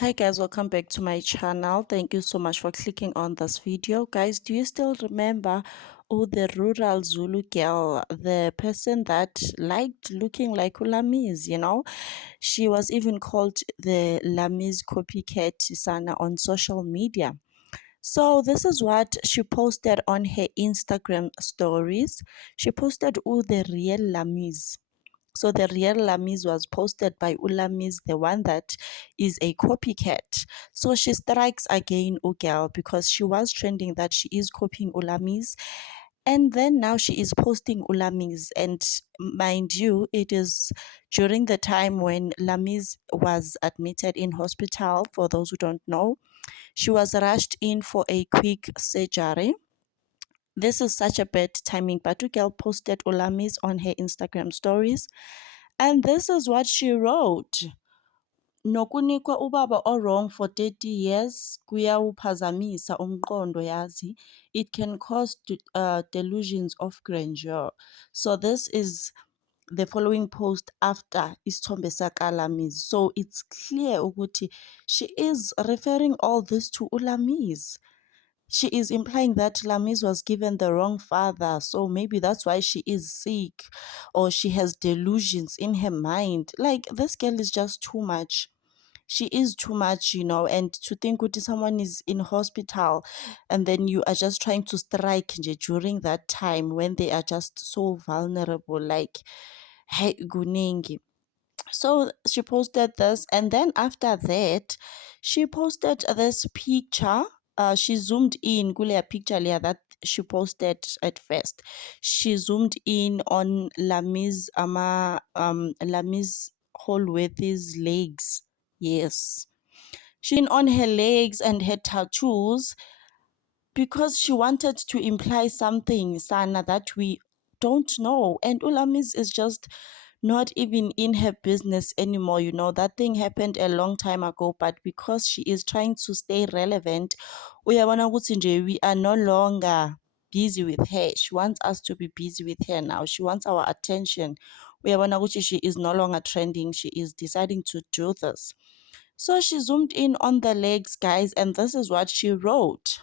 Hi guys, welcome back to my channel. Thank you so much for clicking on this video. Guys, do you still remember the rural Zulu girl, the person that liked looking like Ulamis? She was even called the Lamis copycat Sana on social media. So this is what she posted on her Instagram stories. She posted the real Lamis. So the real Lamis was posted by Ulamis, the one that is a copycat. So she strikes again Ugel because she was trending that she is copying Ulamis. And then now she is posting Ulamis. And mind you, it is during the time when Lamis was admitted in hospital. For those who don't know, she was rushed in for a quick surgery. This is such a bad timing. Girl posted Ulamis on her Instagram stories, and this is what she wrote. Nokunikwa ubaba wrong for 30 years kuyawuphazamisa umqondo yazi. It can cause delusions of grandeur. So this is the following post after isithombe saka-Lamis. So it's clear ukuthi she is referring all this to Ulamis. She is implying that Lamis was given the wrong father, so maybe that's why she is sick or she has delusions in her mind. Like, this girl is just too much. She is too much. And to think that someone is in hospital and then you are just trying to strike during that time when they are just so vulnerable. Like, hey, Guningi. So she posted this, and then after that, she posted this picture. She zoomed in kule picture leya that she posted at first. She zoomed in on Lamis Holworthy's legs. Yes, she on her legs and her tattoos because she wanted to imply something, Sana, that we don't know. And Ulamis is just not even in her business anymore. That thing happened a long time ago, but because she is trying to stay relevant, we are no longer busy with her. She wants us to be busy with her now. She wants our attention. She is no longer trending. She is deciding to do this. So she zoomed in on the legs, guys, and this is what she wrote.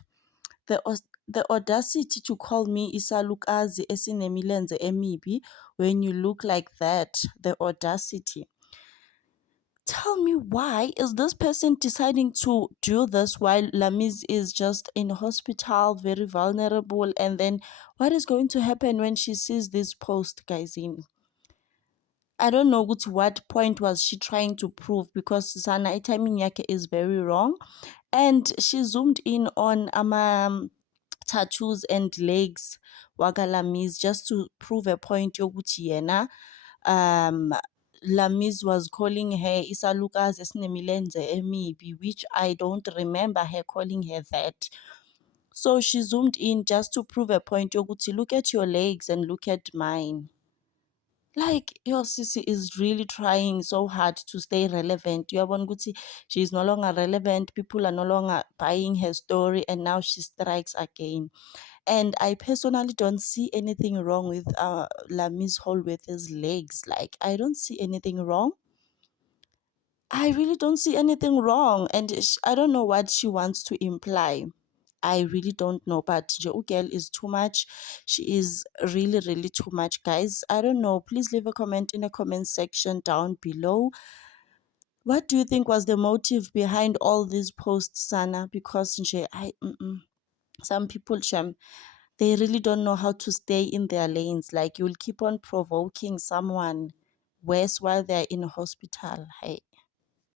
The audacity to call me isalukazi esinemilenze emibi when you look like that. The audacity. Tell me, why is this person deciding to do this while Lamis is just in hospital, very vulnerable? And then what is going to happen when she sees this post, guys? I don't know to what point was she trying to prove, because Sana timing yake is very wrong. And she zoomed in on tattoos and legs waka-Lamis just to prove a point yokuthi yena Lamis was calling her isalukazi esinemilenze emibi, which I don't remember her calling her that. So she zoomed in just to prove a point yokuthi look at your legs and look at mine. Like, your sissy is really trying so hard to stay relevant. Uyabona ukuthi she is no longer relevant. People are no longer buying her story, and now she strikes again. And I personally don't see anything wrong with Lamis Holworthy's legs. Like, I don't see anything wrong. I really don't see anything wrong. And I don't know what she wants to imply. I really don't know, but girl is too much. She is really, really too much, guys. I don't know. Please leave a comment in the comment section down below. What do you think was the motive behind all these posts, Sana? Because some people, they really don't know how to stay in their lanes. Like, you'll keep on provoking someone worse while they're in a hospital. Hey.